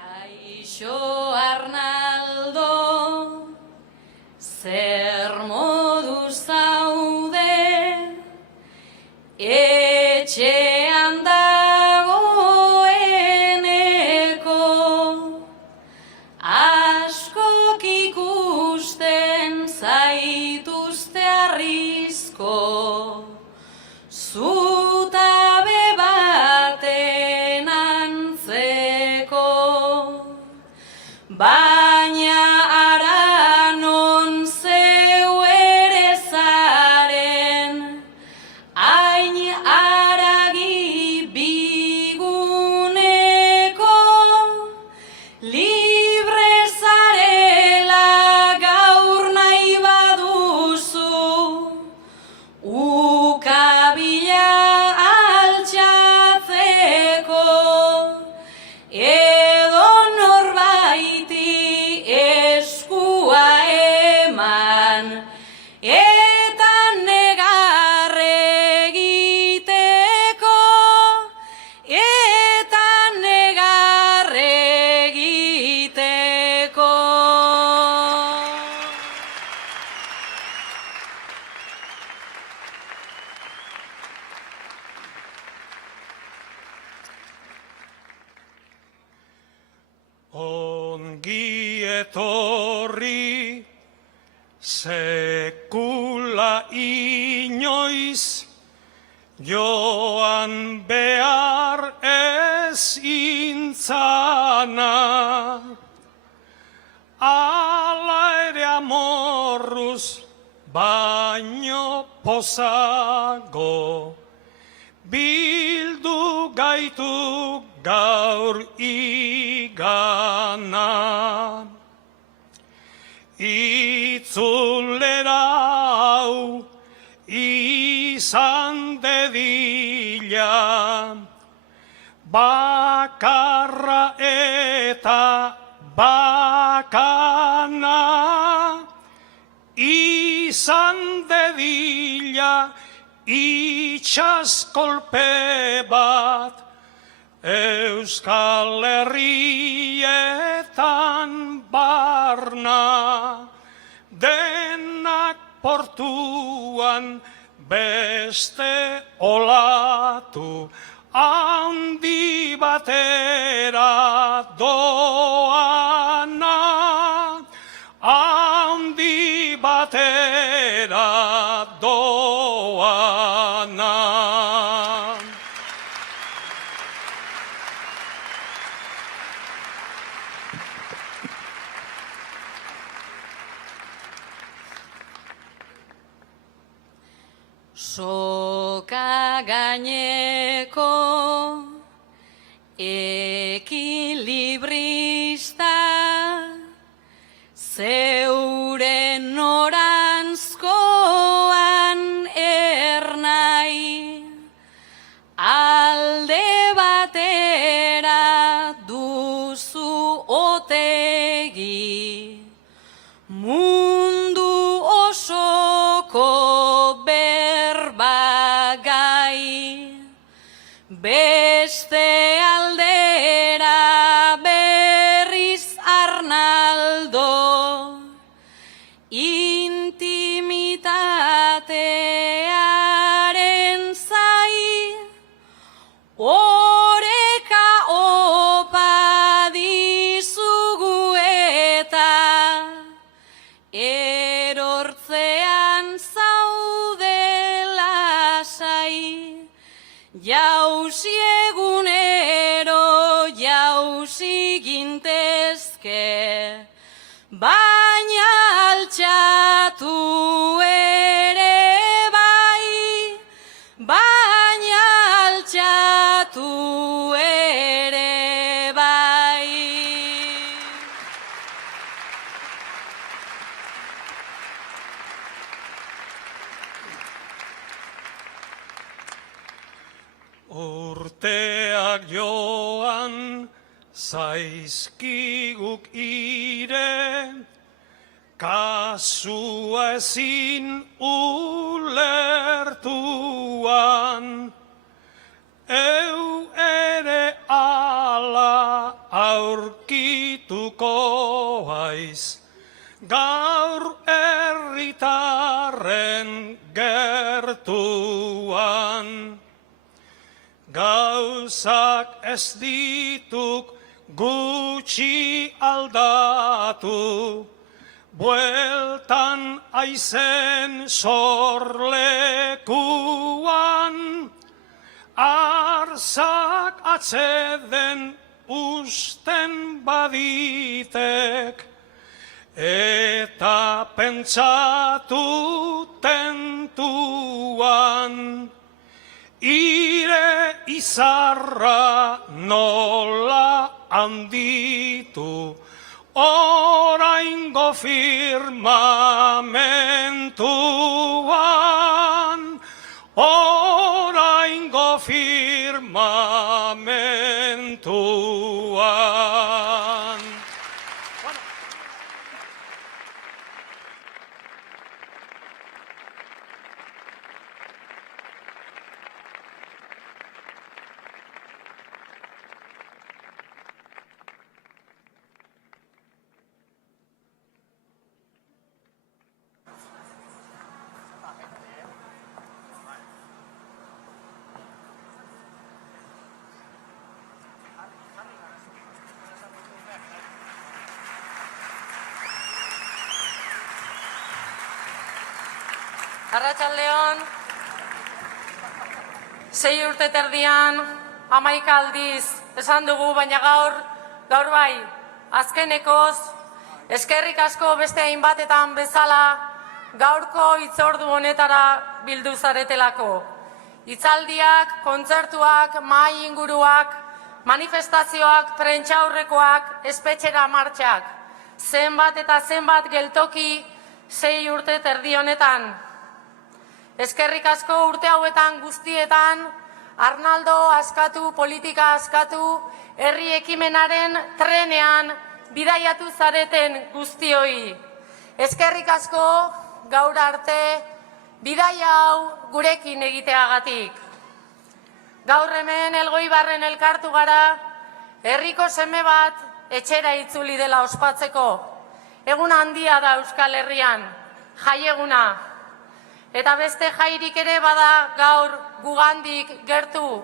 Kaixo Arnaldo, zer modu zaude, etxean dagoeneko, askok ikusten zaituzte arrizko, zutabe baten antzeko. Baina ara non zeu ere zaren, hain haragi biguneko, libre zarela gaur nahi baduzu, ukabila altxatzeko, edo norbaiti eskua eman, eta negar egiteko, eta negar egiteko. Ongi etorri, sekula inoiz, joan behar ez intzana. Ala ere amorruz, baino pozago, bildu gaitu gaur igana. Itzulera hau izan dedila, bakarra eta bakan ana, izan dedila itxaskolpe bat, Euskal Herrietan barna, denak portuan beste olatu, handi batera doana, handi batera doana. Soka gaineko ekilibrista, zeure noranzkoan ernai, alde batera duzu otegi, mundu osoko beste aldera berriz Arnaldo, intimitatearen zai, oreka opa dizugu eta erortzean zaude lasai. Jauzi egunero, jauzi gintezke, baina altxatu ere bai, baina altxatu ere bai. Urteak joan zaizkiguk ire, kasua ezin ulertuan, eu ere ala aurkituko haiz, gaur herritarren gertuan. Gauzak ez dituk gutxi aldatu, bueltan aizen sorlekuan, arzak atzeden usten baditek, eta pentsatu tentuan, ire izarra nola handitu, oraingo firmamentuan, oraingo firmamentuan. Arratsaldeon, 6 urte terdian, 11 aldiz esan dugu, baina gaur bai, azkenekoz, eskerrik asko beste hainbatetan bezala, gaurko hitzordu honetara bildu zaretelako. Hitzaldiak, kontzertuak, mahai inguruak, manifestazioak, prentsaurrekoak, espetxera martxak, zenbat eta zenbat geltoki 6 urte terdi honetan. Eskerrik asko urte hauetan guztietan, Arnaldo askatu, politika askatu, herri ekimenaren trenean bidaiatu zareten guztioi. Eskerrik asko gaur arte bidaia hau gurekin egiteagatik. Gaur hemen Elgoibarren elkartu gara, herriko seme bat etxera itzuli dela ospatzeko. Egun handia da Euskal Herrian, jaieguna. Eta beste jairik ere bada gaur gugandik gertu.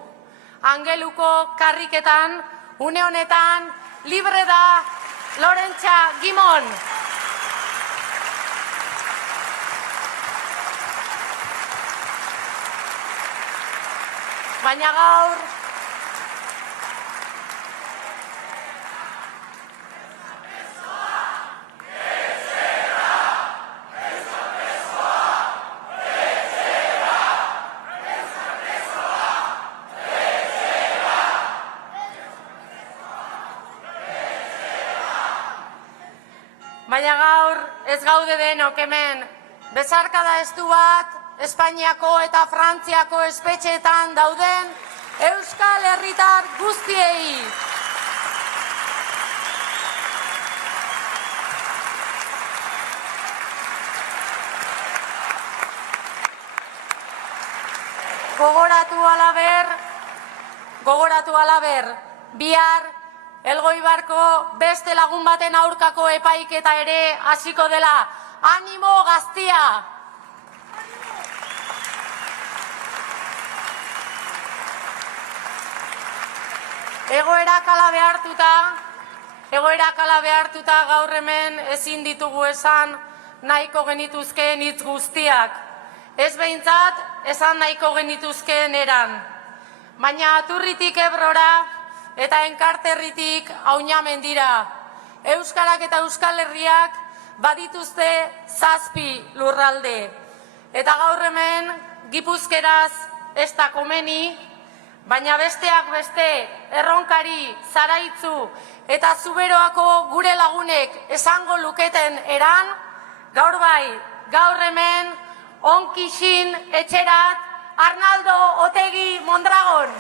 Angeluko karriketan, une honetan, libre da Lorentza Gimon. Baina gaur, ez gaude denok hemen, besarkada estu bat Espainiako eta Frantziako espetxeetan dauden Euskal Herritar guztiei. Gogoratu alaber, bihar Elgoibarko beste lagun baten aurkako epaiketa ere hasiko dela. Animo gaztia! Egoerak ala behartuta gaur hemen ezin ditugu esan nahiko genituzkeen hitz guztiak. Ez behintzat esan nahiko genituzkeen eran. Baina Aturritik Ebrora eta Enkarterritik Auñamendira. Euskarak eta Euskal Herriak badituzte 7 lurralde. Eta gaur hemen Gipuzkeraz ez da komeni, baina besteak beste Erronkari, Zaraitzu eta Zuberoako gure lagunek esango luketen eran, gaur hemen onkixin etxerat Arnaldo Otegi Mondragon.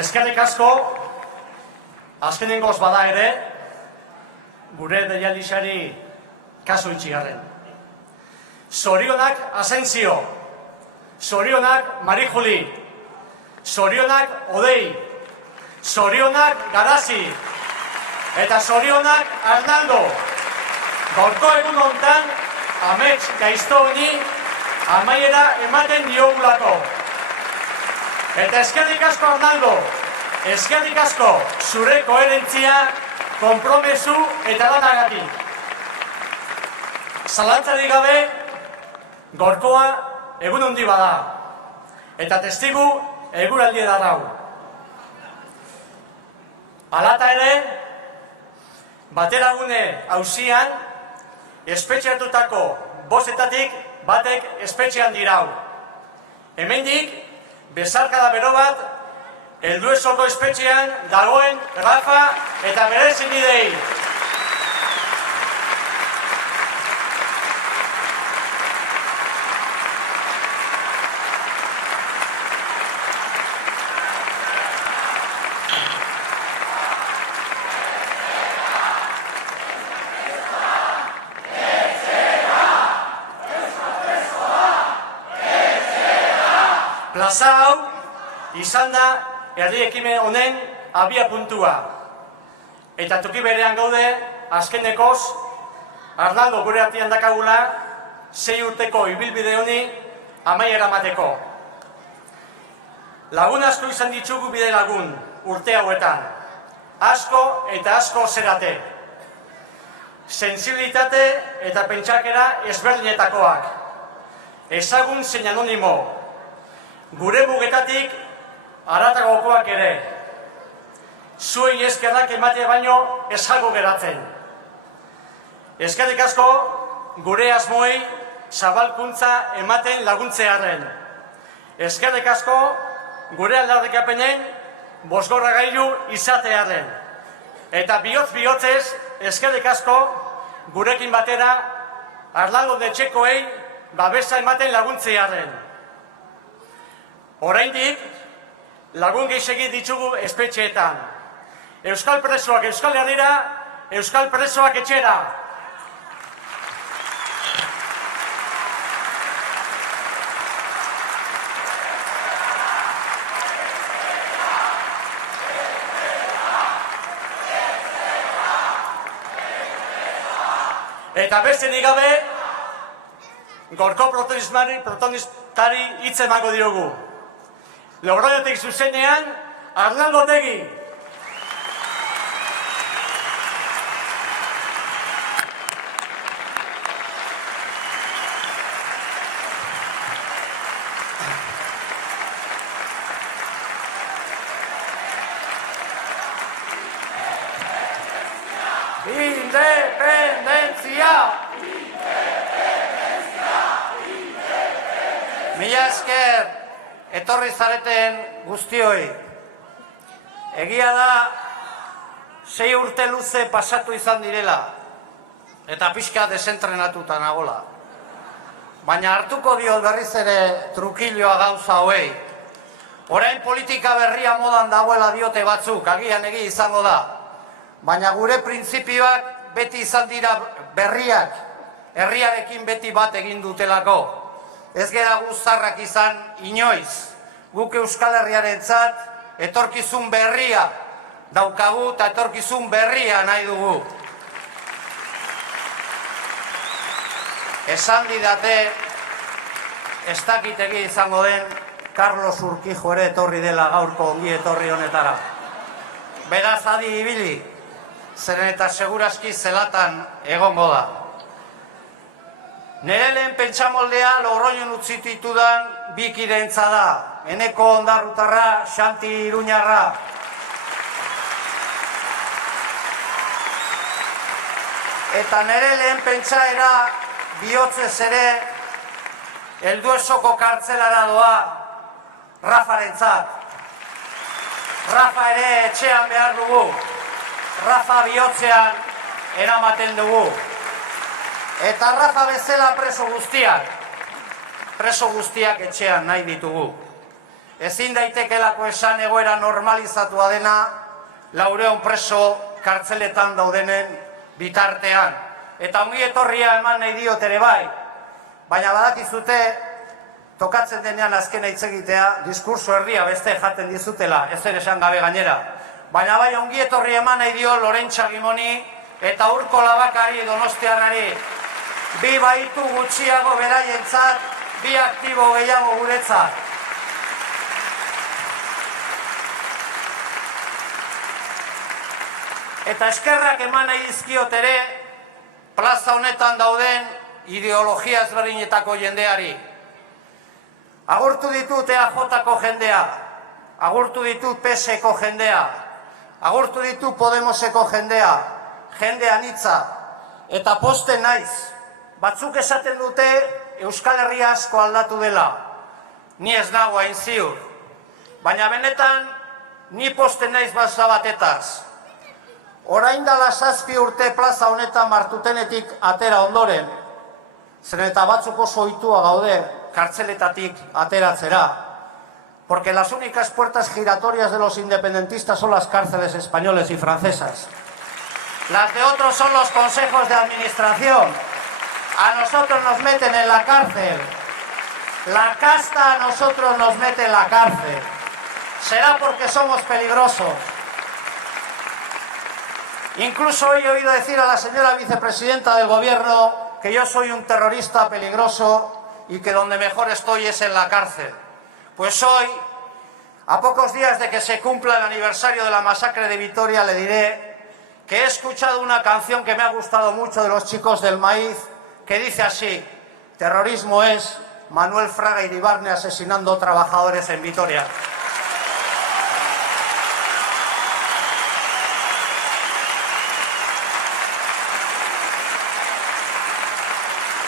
Eskerrik asko, azkenengoz bada ere, gure deialdixari kasu itxigarren. Zorionak Asensio, zorionak Marijuli, zorionak Odei, zorionak Garazi, eta zorionak Arnaldo. Gaurko egun hontan, amets gaizto honi amaiera ematen diogulako. Eta eskerrik asko Arnaldo, eskerrik asko zure koherentzia, konpromesu eta lanagatik. Zalantzarik gabe, gaurkoa egun handi bada, eta testigu eguraldi edarrau. Halata ere, bateragune auzian, espetxeatutako bostetatik batek espetxean dirau. Hemendik, besarkada bero bat, Helduezoko espetxean dagoen Rafa eta bere zenidei. Plaza hau izan da herri ekimen honen abia puntua. Eta toki berean gaude, azkenekoz, Arnaldo gure artean dakagula, 6 urteko ibilbide honi amaiera emateko. Lagun asko izan ditugu bide lagun urte hauetan. Asko eta asko zerate. Sentsibilitate eta pentsakera ezberdinetakoak. Ezagun zein anonimo. Gure mugetatik haratagokoak ere. Zuei eskerrak ematea baino ezago geratzen. Eskerrik asko gure asmoei zabalkuntza ematen laguntzearen. Eskerrik asko gure aldarrikapenen bozgorragailu izatearen. Eta bihotz-bihotzez eskerrik asko gurekin batera Arnaldo Etxekoei babesa ematen laguntzearen. Oraindik, lagun gehiegi ditugu espetxeetan. Euskal presoak Euskal Herrira, Euskal presoak etxera. Eta besterik gabe, gorko protagonistari hitz emango diogu. Logroñotik zuzenean, Arnaldo Otegi. Independentzia! Mila esker etorri zareten guztioi. Egia da 6 urte luze pasatu izan direla eta pixka desentrenatuta nagola. Baina hartuko dio berriz ere trukilloa gauza hauei. Orain politika berria modan dagoela diote batzuk, agian egi izango da. Baina gure printzipioak beti izan dira berriak, herriarekin beti bat egin dutelako. Ez gera guztarrak izan inoiz. Guk Euskal Herriarentzat etorkizun berria daukagu eta etorkizun berria nahi dugu. Esan didate, ez dakitegi izango den, Carlos Urquijo ere etorri dela gaurko ongi etorri honetara. Beraz adi ibili, zeren eta segurazki zelatan egongo da. Nere lehen pentsamoldea Logroñon utzi ditudan bi kidentza da. Eneko Ondarrutarra, Xanti Iruñarra. Eta nere lehen pentsaera bihotzez ere Helduezoko kartzelara doa Rafarentzat. Rafa ere etxean behar dugu. Rafa bihotzean eramaten dugu. Eta Rafa bezala preso guztiak etxean nahi ditugu. ezin daitekelako esan egoera normalizatua dena 400 preso kartzeletan daudenen bitartean. Eta ongi etorria eman nahi diot ere bai, baina badakizute tokatzen denean azkena hitz egitea, diskurso herria beste jaten dizutela, ezer esan gabe gainera. Baina bai ongi etorri eman nahi dio Lorentza Gimoni eta Urko Labakari donostiarrari. 2 baitu gutxiago beraientzat, 2 aktibo gehiago guretzat. Eta eskerrak eman nahi dizkiot ere, plaza honetan dauden ideologia ezberdinetako jendeari. Agurtu ditut EAJ-ko jendea, agurtu ditut PS-ko jendea, agurtu ditut Podemoseko jendea, jende anitza, eta posten naiz. Batzuk esaten dute Euskal Herria asko aldatu dela. Ni ez nago hain ziur. Baina benetan, ni posten naiz basa batetaz. Orain dala 7 urte plaza honetan Martutenetik atera ondoren. Zer eta batzuk oso ohitua gaude kartzeletatik ateratzera. Porque las únicas puertas giratorias de los independentistas son las cárceles españoles y francesas. Las de otros son los consejos de administración. A nosotros nos meten en la cárcel. La casta a nosotros nos mete en la cárcel. Será porque somos peligrosos. Incluso hoy he oído decir a la señora vicepresidenta del gobierno que yo soy un terrorista peligroso y que donde mejor estoy es en la cárcel. Pues hoy, a pocos días de que se cumpla el aniversario de la masacre de Vitoria, le diré que he escuchado una canción que me ha gustado mucho de los Chicos del Maíz, que dice así: terrorismo es Manuel Fraga Iribarne asesinando trabajadores en Vitoria.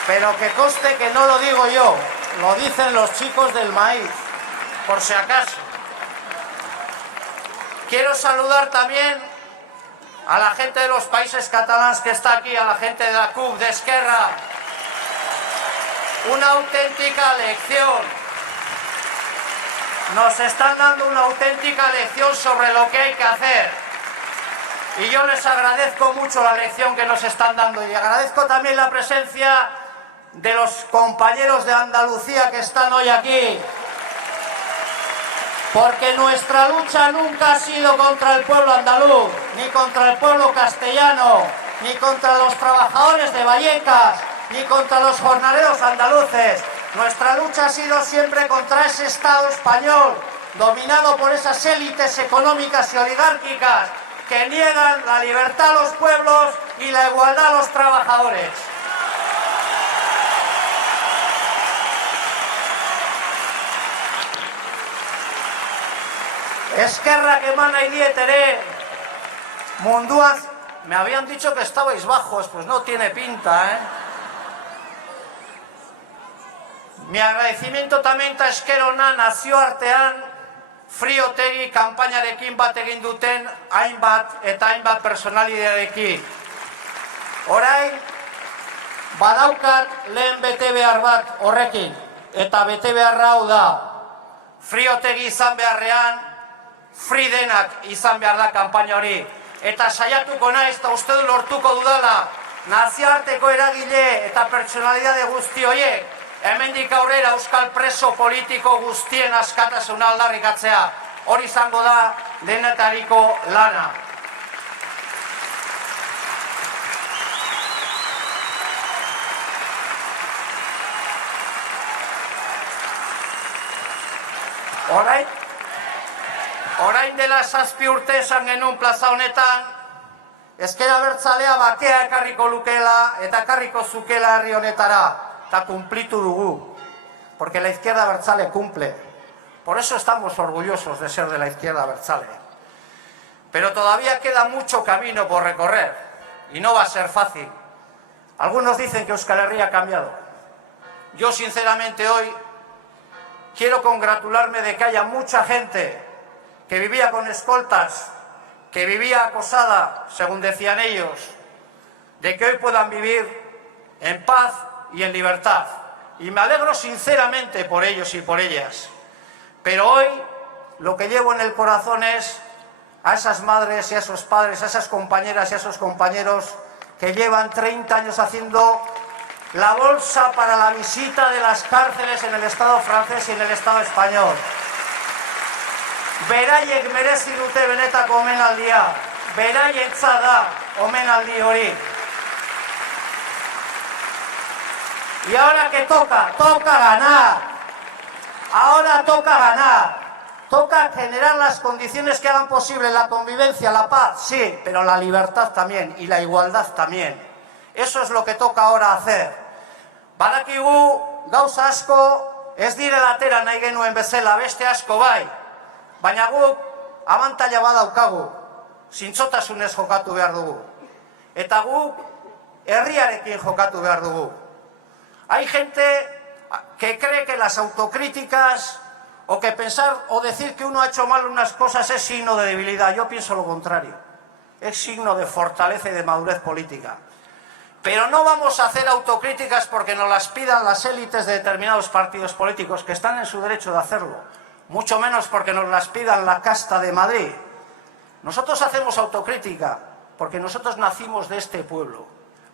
Pero que conste que no lo digo yo, lo dicen los Chicos del Maíz, por si acaso. Quiero saludar también a la gente de los Países Catalans que está aquí, a la gente de la CUP, de Esquerra. Una auténtica lección. Nos están dando una auténtica lección sobre lo que hay que hacer. Y yo les agradezco mucho la lección que nos están dando. Y agradezco también la presencia de los compañeros de Andalucía que están hoy aquí. Porque nuestra lucha nunca ha sido contra el pueblo andaluz, ni contra el pueblo castellano, ni contra los trabajadores de Vallecas, ni contra los jornaleros andaluces. Nuestra lucha ha sido siempre contra ese Estado español, dominado por esas élites económicas y oligárquicas que niegan la libertad a los pueblos y la igualdad a los trabajadores. Eskerrak eman nahi diet ere munduaz. Me habían dicho que estabais bajos, pues no tiene pinta, ¿eh? Mi agradecimiento también ta eskerona nazioartean Friotegi kanpainarekin bat egin duten hainbat eta hainbat personalidadeekin. Orain badaukat lehen bete behar bat horrekin, eta bete beharra hau da: Friotegi izan beharrean Free denak izan behar da kanpaina hori. Eta saiatuko naiz, eta uste du lortuko dudala, nazioarteko eragile eta pertsonalidade guzti horiek hemendik aurrera euskal preso politiko guztien askatasuna aldarrikatzea. Hori izango da denetariko lana. Orain dela 7 urte esan genuen plaza honetan, Ezker Abertzalea bakea ekarriko lukela eta ekarriko zukela herri honetara, eta kumplitu dugu, porque la izquierda abertzale cumple. Por eso estamos orgullosos de ser de la izquierda abertzale. Pero todavía queda mucho camino por recorrer, y no va a ser fácil. Algunos dicen que Euskal Herria ha cambiado. Yo sinceramente hoy quiero congratularme de que haya mucha gente que vivía con escoltas, que vivía acosada, según decían ellos, de que hoy puedan vivir en paz y en libertad. Y me alegro sinceramente por ellos y por ellas. Pero hoy lo que llevo en el corazón es a esas madres y a esos padres, a esas compañeras y a esos compañeros que llevan 30 años haciendo la bolsa para la visita de las cárceles en el Estado francés y en el Estado español. Beraiek merezi dute benetako omenaldia, beraietza da omenaldi hori. Y ahora que toca ganar. Ahora toca ganar. Toca generar las condiciones que hagan posible la convivencia, la paz, sí, pero la libertad también y la igualdad también. Eso es lo que toca ahora hacer. Badakigu gauza asko ez direla atera nahi genuen bezala, beste asko bai. Baina guk abantaila badaukagu, zintzotasunez jokatu behar dugu. Eta guk herriarekin jokatu behar dugu. Hay gente que cree que las autocríticas o que pensar o decir que uno ha hecho mal unas cosas es signo de debilidad. Yo pienso lo contrario. Es signo de fortaleza y de madurez política. Pero no vamos a hacer autocríticas porque nos las pidan las élites de determinados partidos políticos, que están en su derecho de hacerlo. Mucho menos porque nos las pidan la casta de Madrid. Nosotros hacemos autocrítica porque nosotros nacimos de este pueblo,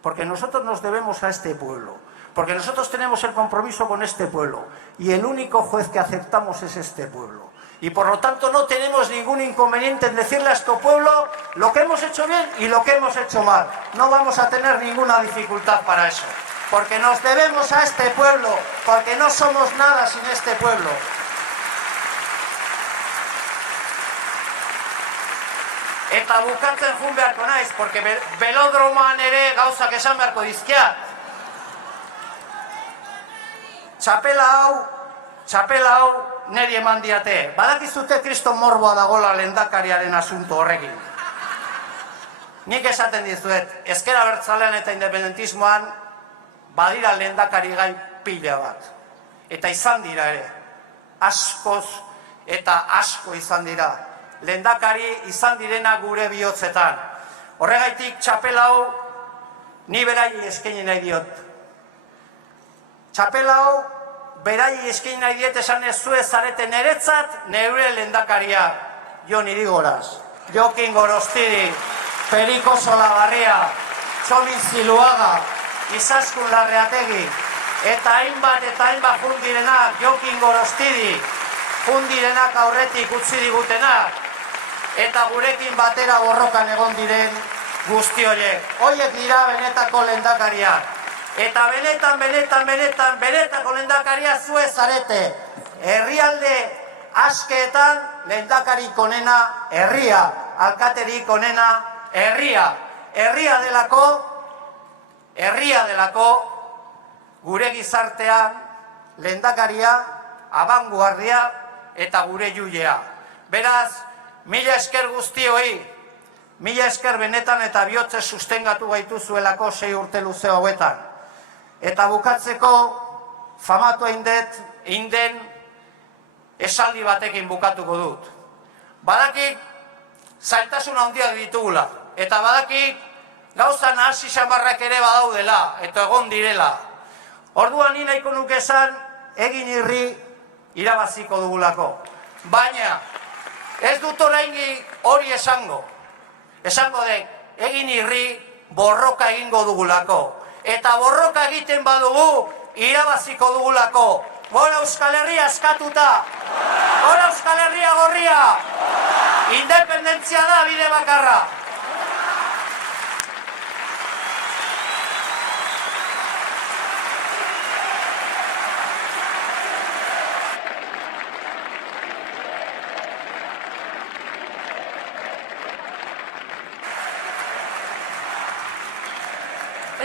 porque nosotros nos debemos a este pueblo, porque nosotros tenemos el compromiso con este pueblo y el único juez que aceptamos es este pueblo. Y por lo tanto no tenemos ningún inconveniente en decirle a este pueblo lo que hemos hecho bien y lo que hemos hecho mal. No vamos a tener ninguna dificultad para eso, porque nos debemos a este pueblo, porque no somos nada sin este pueblo. Eta bukatzen joan beharko naiz, porque velodromoan ere gauzak esan beharko dizkiat. Txapela hau neri eman diate. Badakizute kriston morboa dagola lehendakariaren asunto horrekin. Nik esaten dizuet, ezker abertzalean eta independentismoan badira lehendakari gai pila bat. Eta izan dira ere. Askoz eta asko izan dira. Lehendakari izan direna gure bihotzetan. Horregaitik txapela hau ni beraiei eskaini nahi diot. Txapela hau beraiei eskaini nahi diet esan ez zue zarete niretzat neure lehendakaria. Jon Irigoras, Jokin Gorostidi, Periko Solabarria, Txomin Ziluaga, Izaskun Larreategi, eta hainbat jundirenak, Jokin Gorostidi, jundirenak aurretik utzi digutenak, eta gurekin batera borrokan egon diren guzti horiek. Horiek dira benetako lehendakariak. Eta benetako lehendakaria zue zarete. Herrialde askeetan lehendakarik onena herria, alkaterik onena herria. Herria delako gure gizartean lehendakaria, abanguardia eta gure juilea. Beraz, mila esker guztioi, mila esker benetan eta bihotzez sustengatu gaituzuelako 6 urte luze hauetan. Eta bukatzeko famatu einden esaldi batekin bukatuko dut. Badakik zailtasun handiak ditugula, eta badakik gauza nahasi xamarrak ere badaudela, eta egon direla. Orduan ni nahiko nuke esan, egin irri irabaziko dugulako. Baina, ez dut oraindik hori esango. Esango dek, egin irri borroka egingo dugulako. Eta borroka egiten badugu, irabaziko dugulako. Gora Euskal Herria askatuta! Gora Euskal Herria gorria! Independentzia da bide bakarra!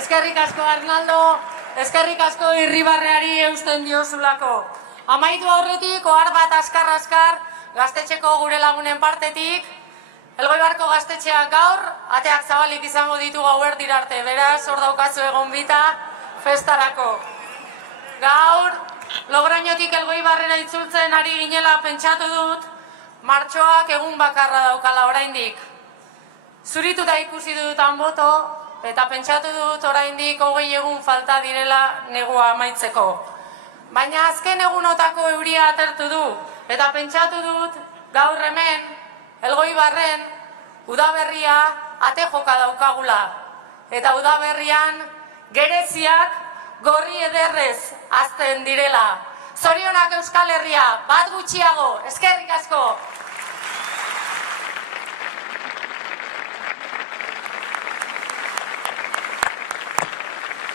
Eskerrik asko Arnaldo, eskerrik asko Irribarreari eusten diozulako. Amaitu aurretik, ohar bat askar gaztetxeko gure lagunen partetik. Elgoibarko gaztetxeak gaur, ateak zabalik izango ditu gauerdira arte, beraz, hor daukazu egon bita, festarako. Gaur, Logroñotik Elgoibarrera itzultzen ari ginela pentsatu dut, martxoak egun bakarra daukala oraindik. Zurituta ikusi dutan boto, eta pentsatu dut oraindik 20 egun falta direla negua amaitzeko. Baina azken egunotako euria atertu du, Eta pentsatu dut, gaur hemen, Elgoibarren, udaberria ate joka daukagula. Eta udaberrian, gereziak gorri ederrez hazten direla. Zorionak Euskal Herria, bat gutxiago, eskerrik asko!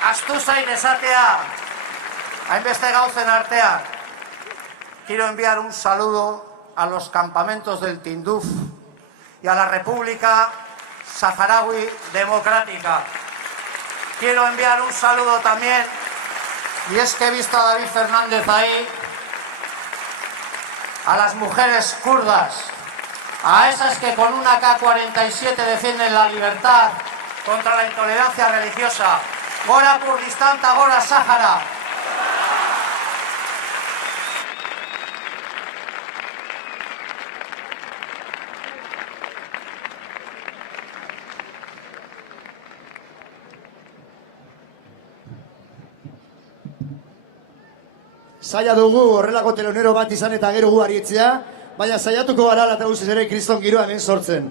Astu zain esatea, hainbeste gauzen artean. Quiero enviar un saludo a los campamentos del Tinduf y a la República Saharaui Democrática. Quiero enviar un saludo también, y es que he visto a David Fernández ahí, a las mujeres kurdas, a esas que con una K-47 defienden la libertad contra la intolerancia religiosa. Gora Kurdistán, Gora Sahara. Zaila dugu horrelako telonero bat izan eta gero gu arietzea, baina saiatuko gara eta guztiz ere kriston giroa hemen sortzen.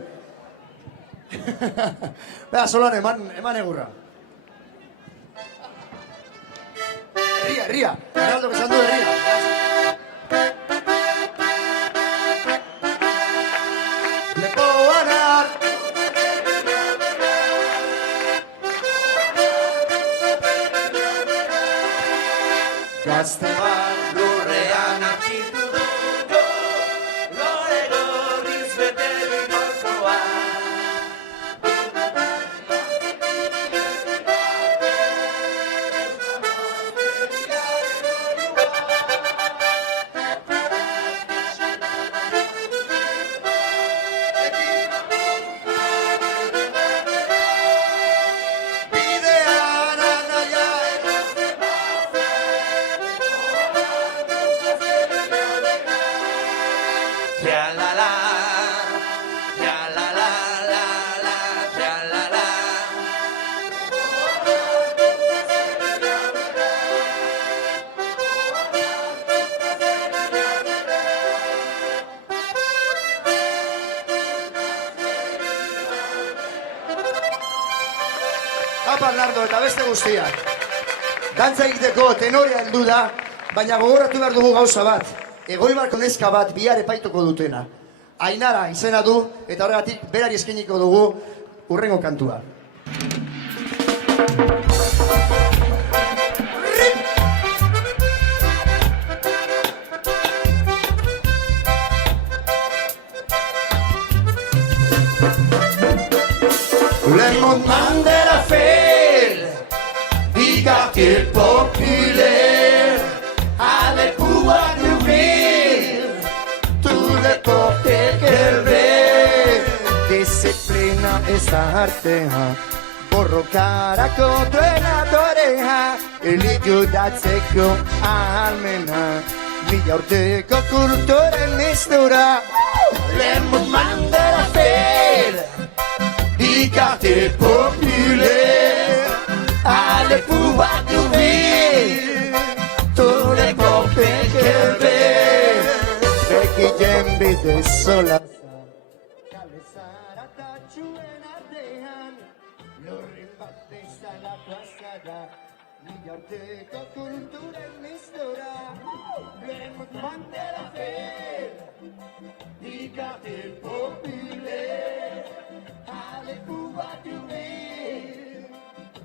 Bea, solan eman egurra. Herria, Geraldo esan du herria. Lepoanar. Gazte bat lurrean atxitu dugu, lore gorriz bete bikozoa. Nardo eta beste guztiak. Dantza egiteko tenorea heldu da, baina gogoratu behar dugu gauza bat. Elgoibarko neska bat bihar epaituko dutena. Ainara izena du eta horregatik berari eskainiko dugu hurrengo kantua. Le monde de la fête, du quartier populaire, avec pouvoir d'ouvrir tous les portes qu'elle veut. Disciplina esta artean, borrokarako duena dorean, elitiodatzeko ahalmena, mila urteko kulturen mistura. Le monde de la fête, du quartier populaire, allez pouvoir d'ouvrir tous les portes qu'elle veut. Becky Jembi de Sola, Calesara Tachuen Ardean, Lorin Batista la Pasada, Millarteco Cultura en Mistura, Gremut Mandela Fe, du quartier populaire. Allez pouvoir d'ouvrir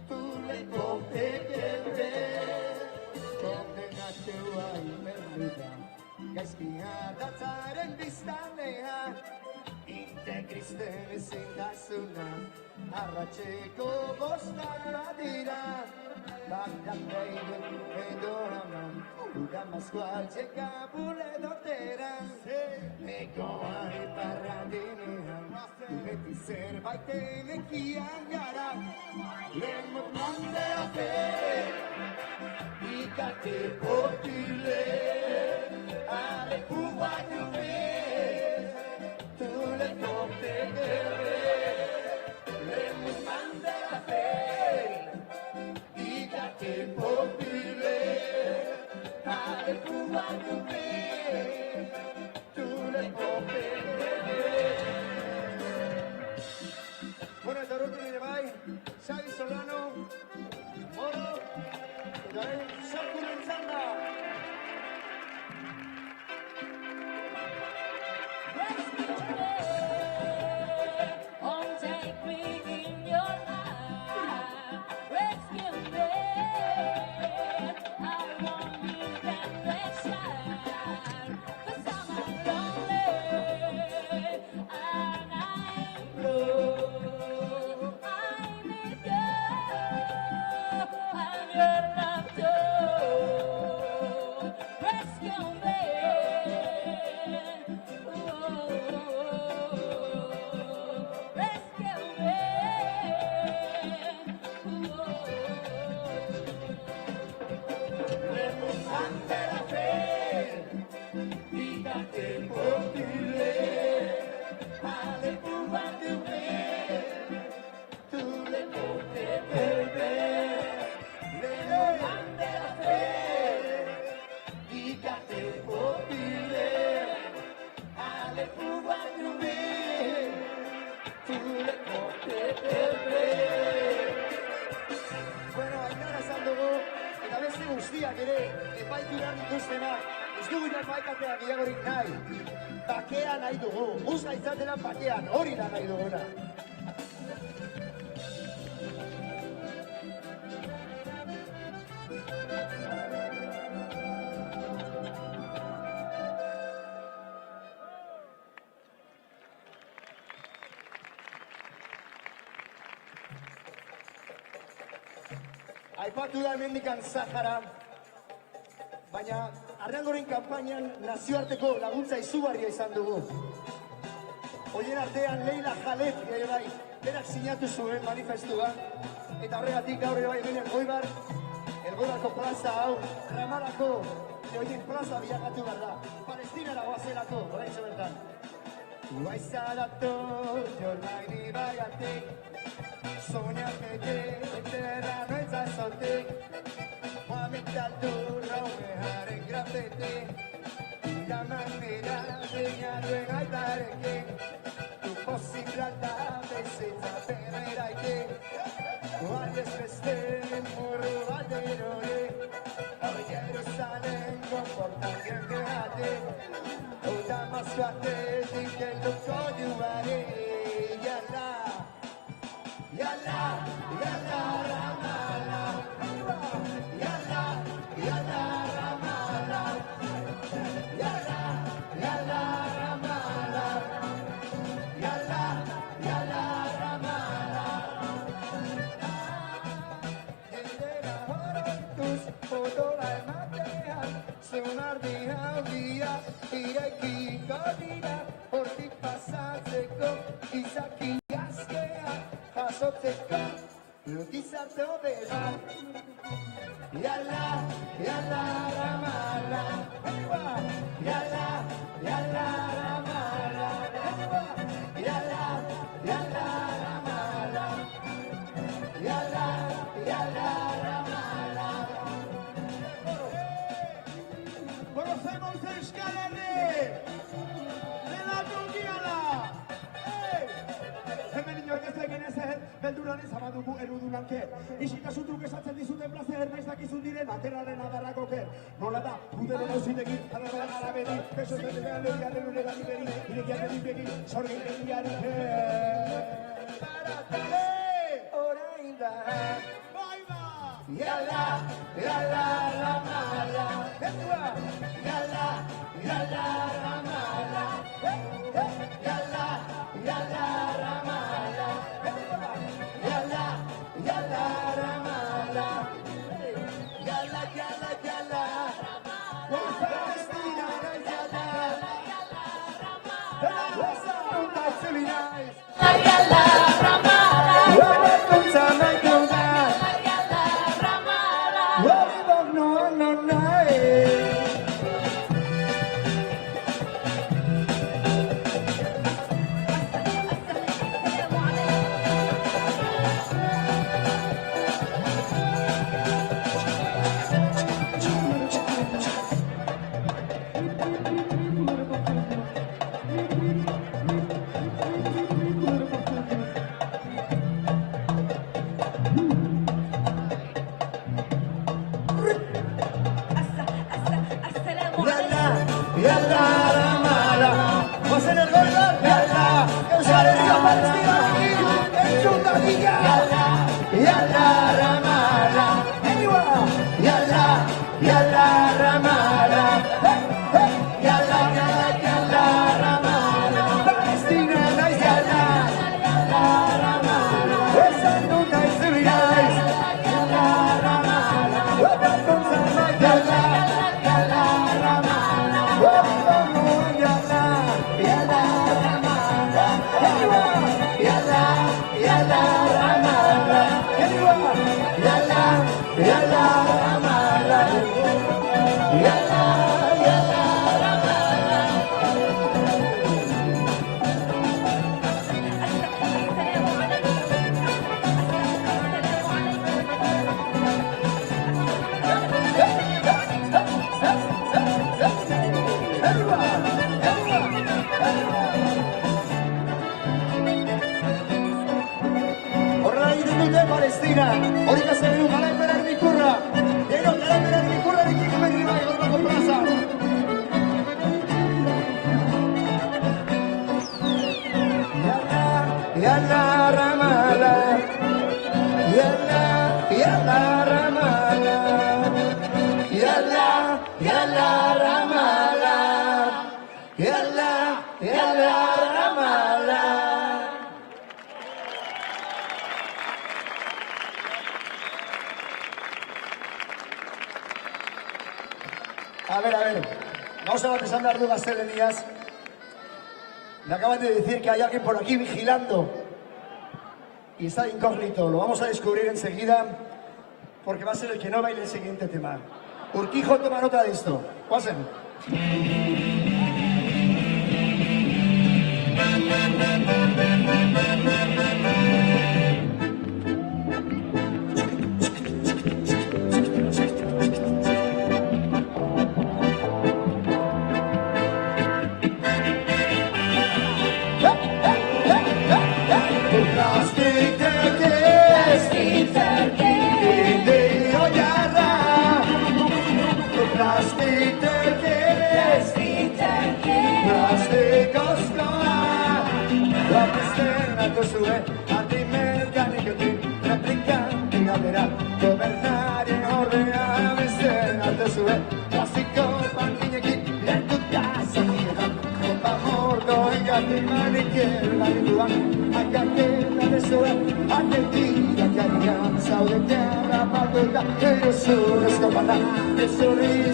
tous les portes qu'elle veut. Kondenatua imerluda, gaizkiada zaren biztanea, integristen ezintasuna, arratxeko bostara dira, bakan beidun edo haman, udamazko altxeka bule doteran, ekoa iparra dinean, beti zerbaiten ekian gara. Le monde de la fête, du quartier populaire, avec pouvoir d'ouvrir tous les portes qu'elle veut. Le monde de la fête, du quartier populaire, avec pouvoir d'ouvrir Bueno, eta horrekin ere bai, Xabi Solano, Moro, eta orain Sakuren txanda. Take me in your life, rescue me. I want you that red shine, 'cause I'm lonely and I'm blue. I need you and your love too. Rescue me. Bueno, Ainara esan dugu, eta beste guztiak ere, epaitu behar dituztenak, ez dugu epaikatea gehiagorik nahi. Bakea nahi dugu, guz gaitzatela bakean, hori da nahi duguna. Aipatu da hemendikan Sahara, baina Arrangoren kanpainan nazioarteko laguntza izugarria izan dugu. Horien artean Leila Jalep ere bai, berak sinatu zuen manifestua, eta horregatik gaur ere bai hemen Elgoibarko plaza hau, Ramalako horien plaza bilakatu behar da, Palestinara goazelako, oraintxe bertan. Guaiza dator, jornaini baiatik, soñateke, terra noiza zotik, moamentatu raumearen grafete, la manera deina duen aitarekin, tu posiblata bezitza berreraike, guaiez beste morru baterore, hau Jerusalem konportan jendeate, oda mazkoatetik helduko duare, yala, yala, yala, ramala, yala, yala, ramala, yala, yala, ramala, yala, yala, ramala. Jendera horretuz, odola ematean, zunardi handia, irekiko dira, hortik pasatzeko, izaki askea, jasotzeko, lutizarto bera. Yala, yala, ramala, yala, yala, ramala, yala, yala, ramala, yala, yala, ramala. Conocemos Euskal Herri, dela Tungiala. Hemen inork ez egin ezer, belduran ezabadugu erudunanke. Isikasutruk esatzen dizuten plazer, naiz dakizun diren aterraren adarrako ker. Nola da, buderen hauzitegi, adarran arabedi, peso zetzean lehiaren unera liberi, irekiak edipegi, sorgin lehiari Paratale, orain da, baiba! Yala, yala, ramala, yala, yala, ramala, yala, yala, ramala, yala, yala, ramala, yala, yala, yala, Palestina, yala, What's up, that's really nice. Yalla, Ramala, Welcome to my Gouda. Yalla, Ramala. What about no, no, no. yala, ramala, yala, yala, ramala. Horrela egiten dute Palestina, hori da zer du garaipenaren ikurra. Gero, garaipenaren ikurrarekin berri bai Gorbako plaza. Yala, ramala, yala, yala, ramala, yala, yala, ramala, yala, yala, ramala. A ver, gauza bat esan behar du gaztelaniaz. Me acaban de decir que hay alguien por aquí vigilando y está incógnito. Lo vamos a descubrir enseguida porque va a ser el que no baile el siguiente tema. Urquijo, toma nota de esto. Pasen.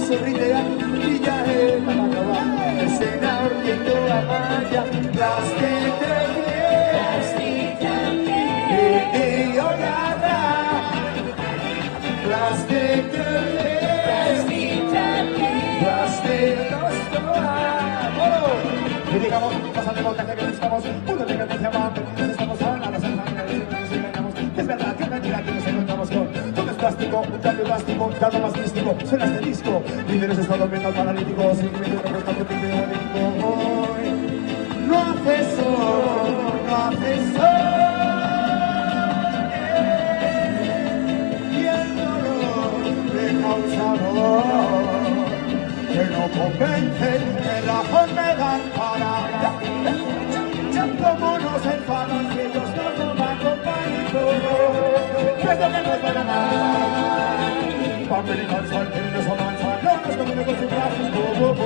Sorridea, y ya es la macabra, escena orquito amaya, las que te quieres, y olada, las que te quieres, las que nos tomamos. Y digamos, pasando por casa que estamos, uno de cantencia más, pero estamos a la sana, es verdad que mentira que nos encontramos con plástico, un cambio plástico, cada más místico, suena este disco. Líderes está durmiendo paralítico, sentimiento que está por hoy. No hace sol, no hace sol. Y el dolor le causa dolor, que no convence, que razón me dan palabras. Como nos enfadan si ellos no toman compañero. ¿Qué es lo que no es para nada? American sun, in the sun, no nos comemos con su brazo, no puedo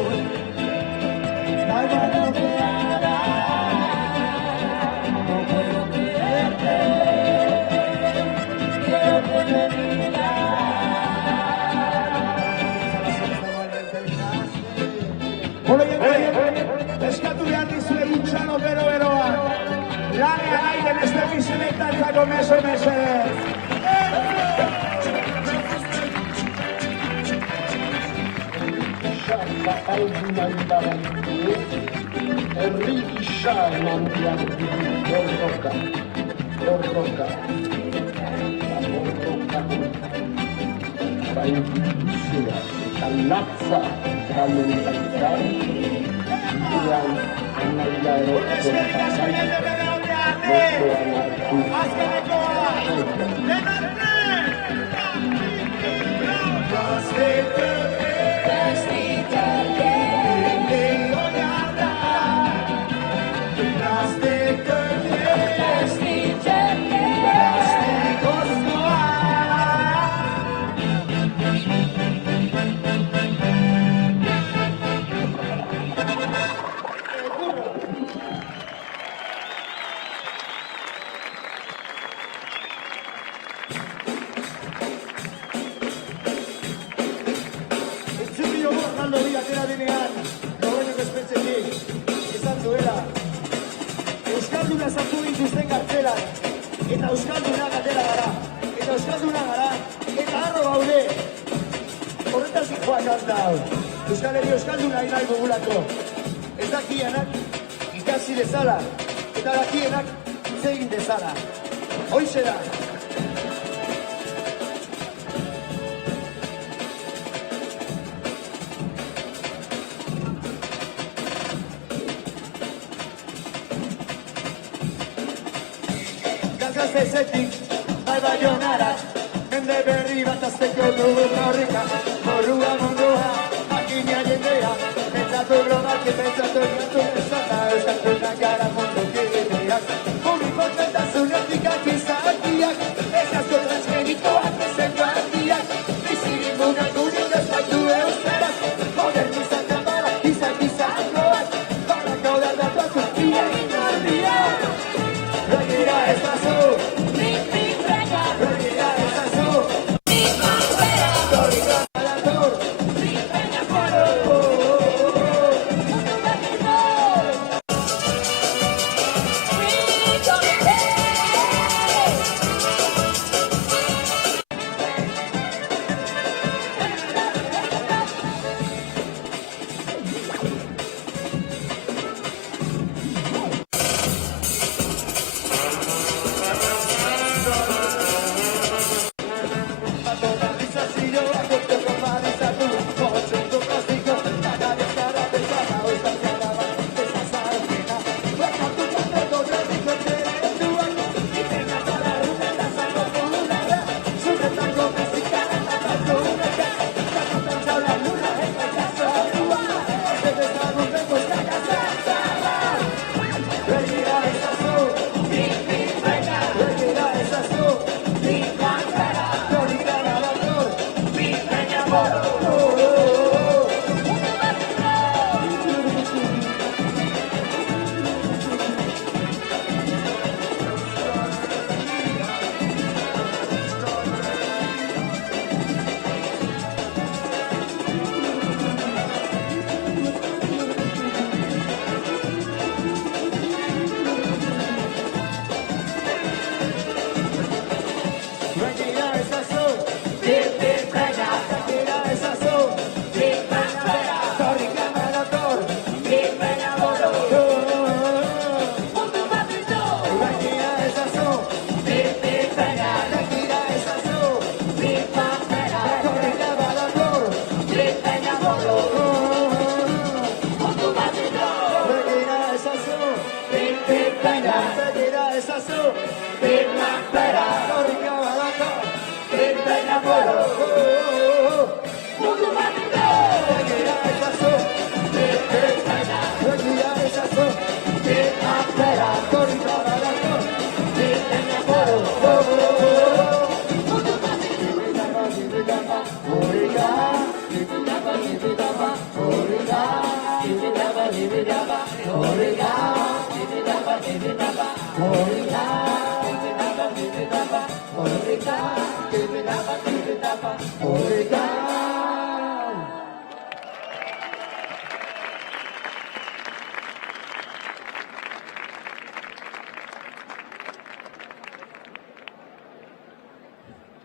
creerte, quiero que me digas. Eskatu behar dizue gutxano bero-beroa, lanean aire beste bizinetantzako mesedez. Alguna indarantie, herri gisa emandian borroka, borroka, bainzua, eta latza galenetan, bidean anaia erotzen pasai, bozoan hartu, Eta Euskaldunak atera gara, eta Euskaldunak gara, eta zaharro gaude. Horretaz joa kanta hau. Euskal Herri Euskaldu nahi dugulako. Ez dakienak ikasi dezala, eta dakienak hitz egin dezala. Hoize da. Zezetik, bai baionarak, mende berri bat azteko dugu horrika, morrua mundua, makina jendea, pentsatu globak, pentsatu gatu bezala, euskatunak gara mundu kideak, publiko tentasunetik akizakiak, ez asko transgenikoak, ezenko handiak, bizirimunak unik espaitu euskarak, modernizak amarak, izangoak, barako da datuak, ia inaldiak. Begira ezazu, begira ezazu, torrika badator,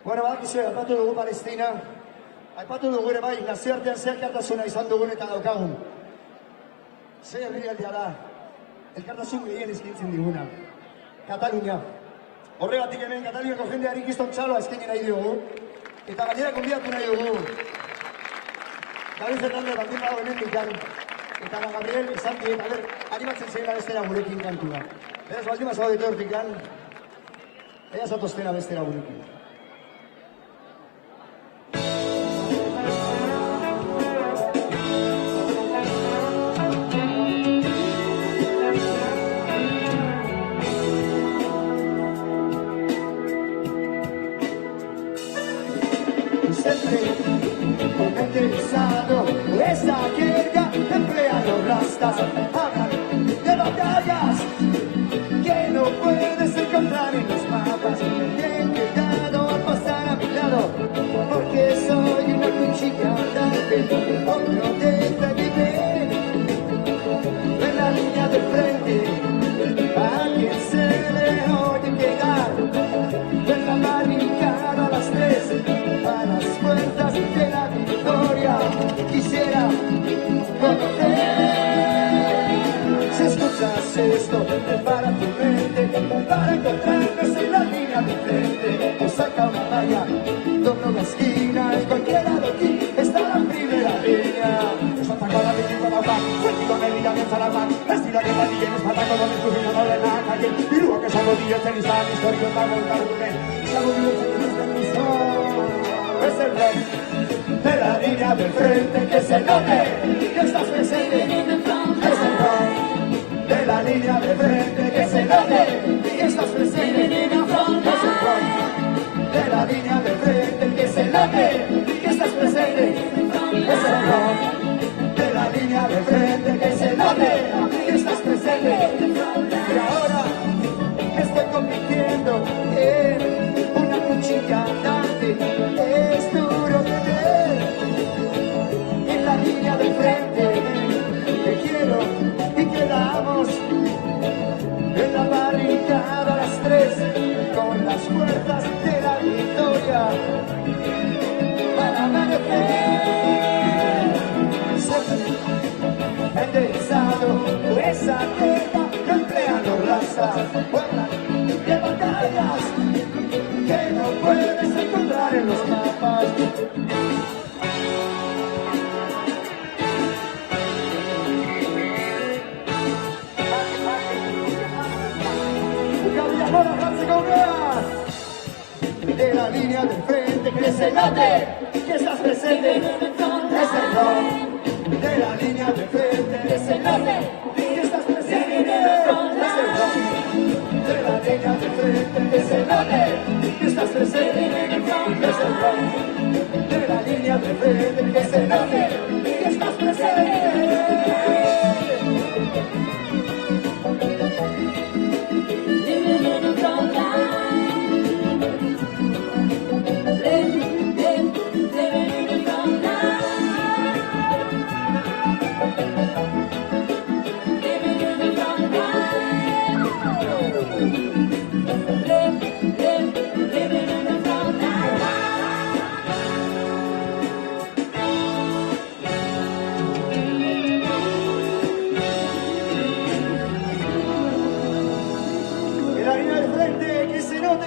Bueno, badakizue, aipatu dugu Palestina, aipatu dugu ere bai, nazioartean zeharkartasuna izan dugun eta daukagun. Ze herrialdea da, elkartasun gehien eskaintzen diguna, Katalunia. Horregatik hemen Kataluniako jendeari kriston txaloa eskaini nahi diogu, eta gainera konbidatu nahi dugu. David Fernández baldin dago hemen dikan, eta Gabriel esan dien, animatzen zegoela bestera gurekin kantua. Beraz, baldin mazau ditortik kan, ea zatoztena bestera gurekin. Esta jerga emplea los rastas, hablan de batallas que no puedes encontrar en los mapas. Bien llegado esto, prepara tu mente para encontrarnos en la línea de frente. O saca una valla, dobla una esquina, en cualquier adoquín está la primera línea. Eso ataca la vecina la paz, suelti con el día piensa la paz, estira que la línea es pataco con el tuyo no de la calle, y luego que salgo días en Islam, histórico para voltar un mes, salgo días en Islam, es el rey de la línea de frente, que se note que estás presente, es el rey de la línea de frente, que se note que estás presente, es el rey de la línea de frente, que se note que estás presente, es el rey de la línea de frente, que se note que estás presente. Y ahora estoy compitiendo en una cuchilla andante, es duro tener en la línea de frente, que quiero y quedamos en la barricada a las 3 con las fuerzas de la victoria para amanecer. Enderezado, esa tierra no empleando raza, hablan de batallas que no puedes encontrar en los mapas. De la línea del frente, que se note que estás presente, es el rock. De la línea del frente, que se note que estás presente, es el rock. De la línea del frente, que se note que estás presente, es el rock. De la línea del frente, que se note que estás presente.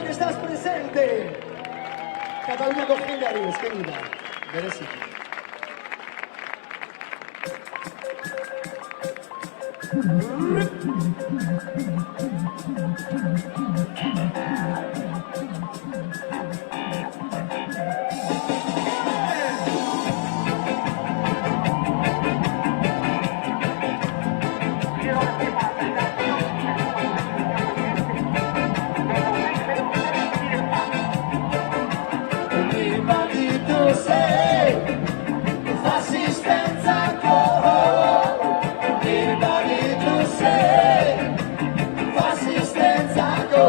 Que estás presente. Kataluniako jendeari eskaini da, bereziki. Fascistenza go,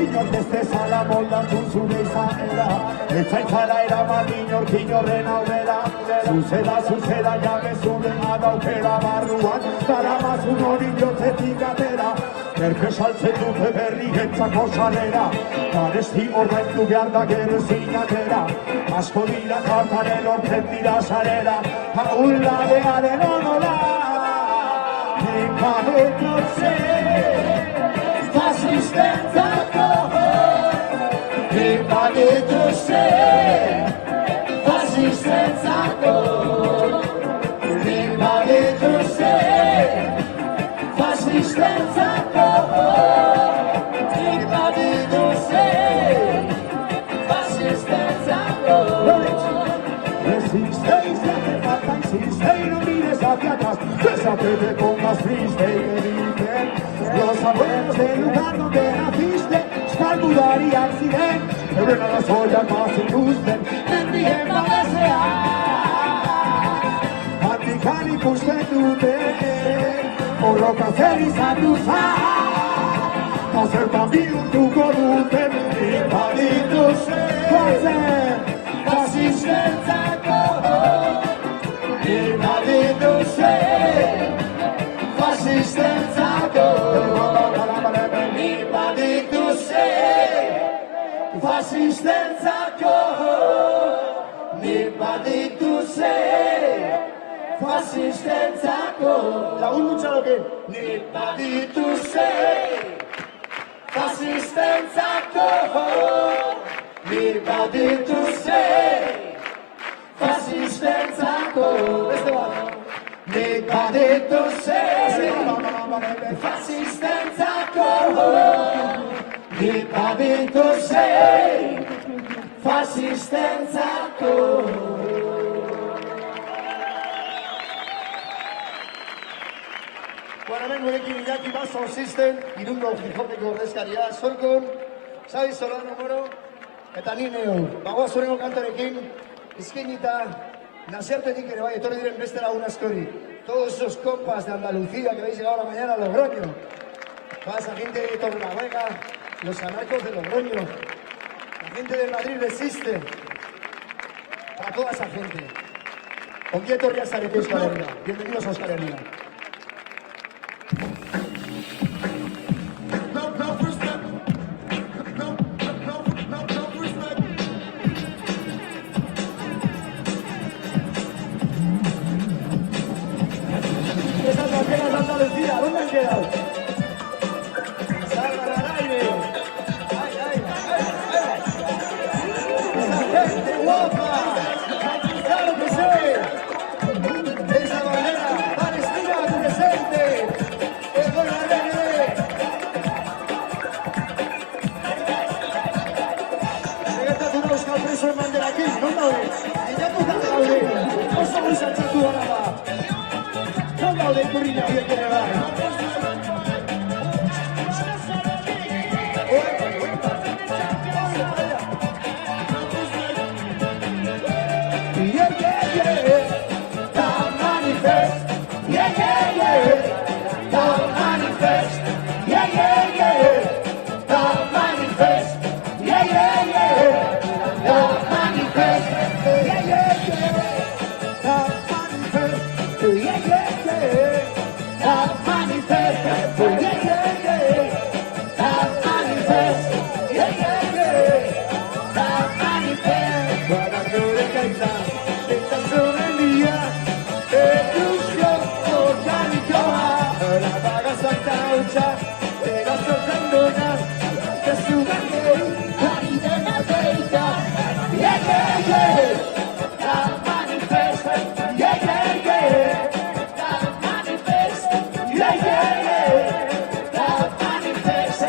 Inor beste zala moldatu zure izaera, etxaitzara eraman inork inorren aurrera. Zuzeda jabe zure adaukera barruan, daramazun hori jotzetik atera. Erke saltzen dute berri gentzako salera, garesti ordaindu behar da gero zinatera. Asko dira kartaren orten dira sarera, haun ladearen onola. Nikabetotze, fasistentzako, nikabetotze, fasistentzako, nikabetotze, fasistentzako, nikabetotze, fasistentzako. Resistencia que falta existe y no mires hacia atrás, pesa que te pongas triste y que dicen los abuelos del lugar donde naciste, escalmudar y accidente, euren las ollas más ilusten, mendien babesea. Handikan ikusten dute, borroka zer izatu za, azertan bihurtuko duten, inbaditu zen, fasistentzako, inbaditu zen, fasistentzako, inbaditu zen, fasistentzako, inbaditu zen, fasistentzako. Lagun dutxalokin, inbaditu zen, fasistentzako, inbaditu zen, fasistentzako. Beste bat. Inbaditu zen, fasistentzako, inbaditu zen, fasistentzako. Bueno, hemen gurekin Iñaki Basso System, Irungo hip-hopeko ordezkaria, Zorkon, Xabi Solano Moro, eta ni neu. Bagoa zurengo kantarekin, izkinita, Naziartetik ere bai, etorri diren beste lagun askori. Todos esos compas de Andalucía que habéis llegado a la mañana a Logroño. Toda esa gente de Torrelavega, los anarcos de Logroño, la gente de Madrid resiste. Para toda esa gente. Ongi etorria zarete Euskal Herria. Bienvenidos a Euskal Herria. Esas banderas de Andalucía, ¿dónde han quedado? ¡Salgan al aire! ¡Ay, ay, ay! ¡Esa gente guapa! ¡Claro que sí! ¡Esa bandera palestina presente! ¡Es con la RND! Gertatu da Euskal presoen banderakin, non daude? Bilatuta daude! Oso goizaltzatu gara da! Non daude ikurrina horiek ere bai? Yeah, yeah, yeah, the manifest. Yeah, yeah, yeah, the manifest. Yeah, yeah, yeah, the manifest. Yeah, yeah, yeah, the manifest. Yeah, yeah, yeah, the manifest. Yeah, yeah, yeah, the manifest. Yeah, yeah, yeah, the manifest. Yeah, yeah, yeah, the manifest. Para sobre kaitza, eta sobre lia, etuzko organikoa. La vaga santa hutsa, eta zorkandona, eta zugandei, ari dena beita. Yeah, yeah, yeah, the manifest. Yeah, yeah, yeah, the manifest. Yeah, yeah, yeah, the manifest.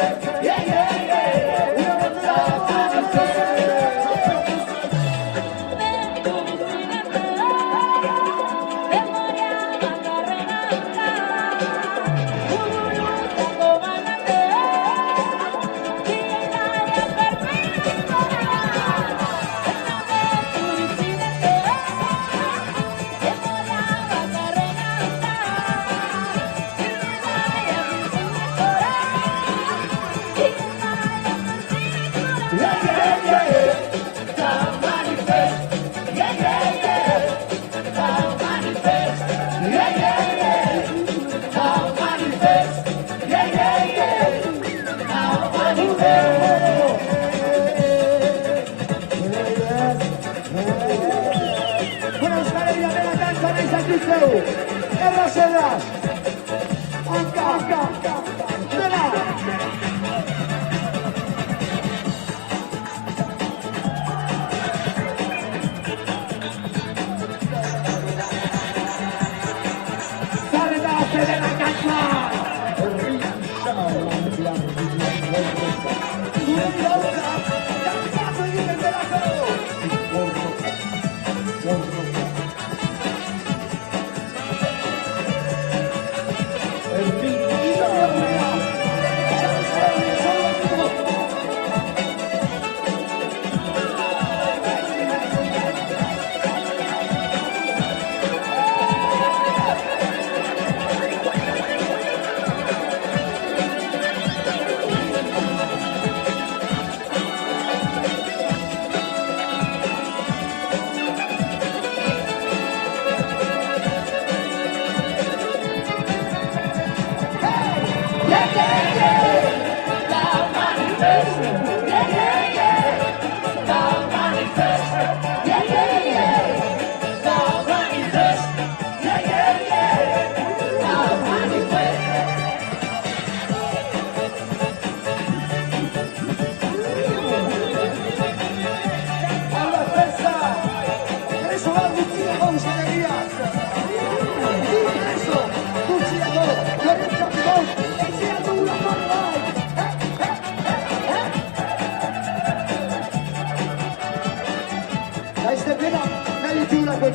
Yeah, yeah, yeah, the manifest. Memoria bakarren alda, ururutako banate.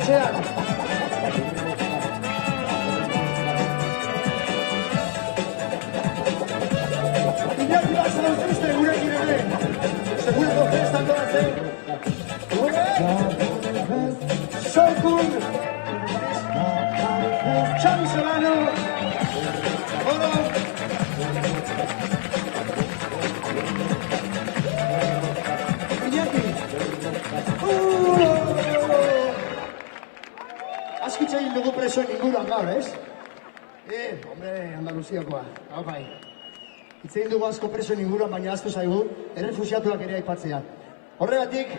etxean. Iñaki bat zauzuzte gurekin ere. Segurako festan doazen. Sorkun. Xabi Solano. Oro. Iñaki. Askitza egin dugu presoen inguruan gaur, ez? Hombre, Andaluziakoa. Hau bai. Hitz egin dugu asko presoen inguruan, baina asko zaigu, errefusiatuak ere aipatzea. Horregatik,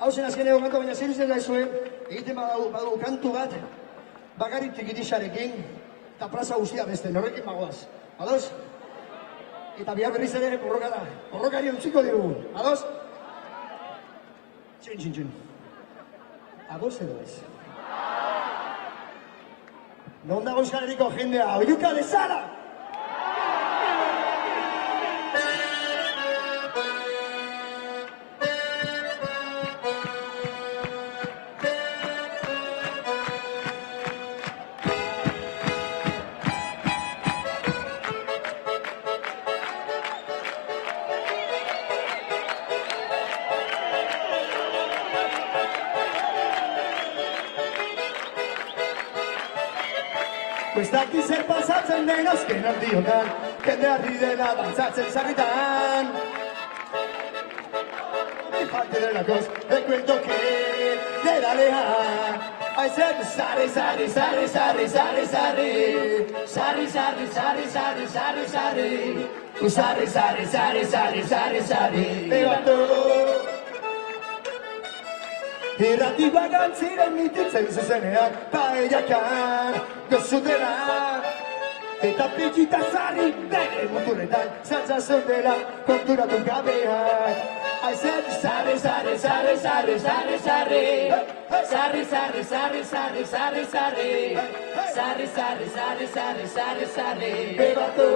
hau zen azken egon baina zer izan daizue, egiten badugu kantu bat, bakarrik tikitixarekin, eta plaza guztia beste, norrekin bagoaz. Ados? Eta bihar berriz ere borroka da. Borrokari utziko digu. Ados? Txin, txin, txin. Ados edo ez? Non dago Euskal Herriko jendea, oiuka lezara! Besteak zer pasatzen den azken aldiotan, jende harri dela dantzatzen sarritan. Mi parte de la cos, te cuento que de la leja. I said sari, sari, sari, sari, sari, sari. Sari, sari, sari, sari, sari, sari. Sari, sari, sari, sari, sari, sari. Levanto. Irrati bagantziren mititzen zuzenean, paellakan, gozutela. Eta pitxita zarri bere muturetan, zantzazun dela konturatu gabean. I said sari, sari, sari, sari, sari, sari. Sari, sari, sari, sari, sari, sari. Sari, sari, sari, sari, sari, sari. Bebatu.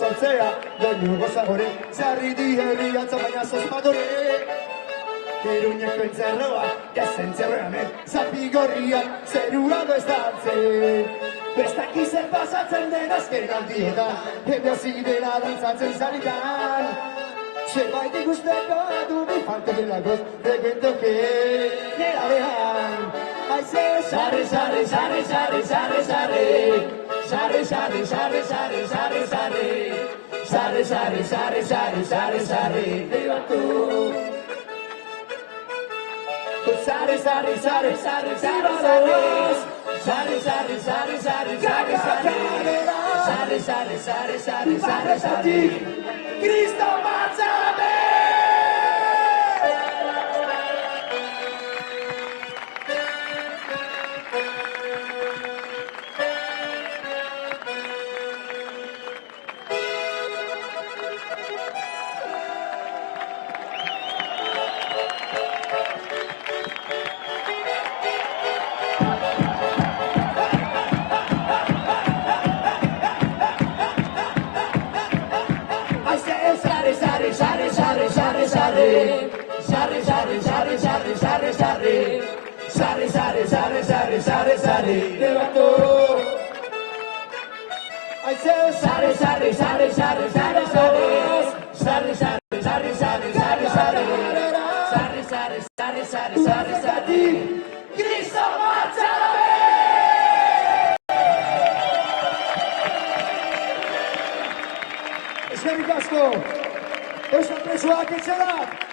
Saltzea, doinu gozagore, zarri di herri atza baina zozpadore. Iruñeko entzerroa, jazentzerreamen, zapigorriak, zerua bezaltzen. Bestak izen pasatzen den azken aldietan, jende zidela dantzatzen zaritan. Zerbait ikusteko du bi falta delagoz, reguento que nera behan. Aize, sarri, sarri, sarri, sarri, sarri, sarri. Sarri, sarri, sarri, sarri, sarri, sarri. Sarri, sarri, sarri, sarri, sarri, sarri. Bibatu. Sarri, sarri, sarri, sarri, sarri, sarri. Sarri, sarri, sarri, sarri, sarri, sarri. Sarri, sarri, sarri, sarri, sarri, sarri. Cristo Mazzame! Sarri, levanto. I said sarri, sarri, sarri, sarri, sarri, sarri. Sarri, sarri, sarri, sarri, sarri, sarri. Sarri, sarri, sarri, sarri, sarri, sarri. Cristo Mazzame! Eskerrik asko. Euskal presoak etxera.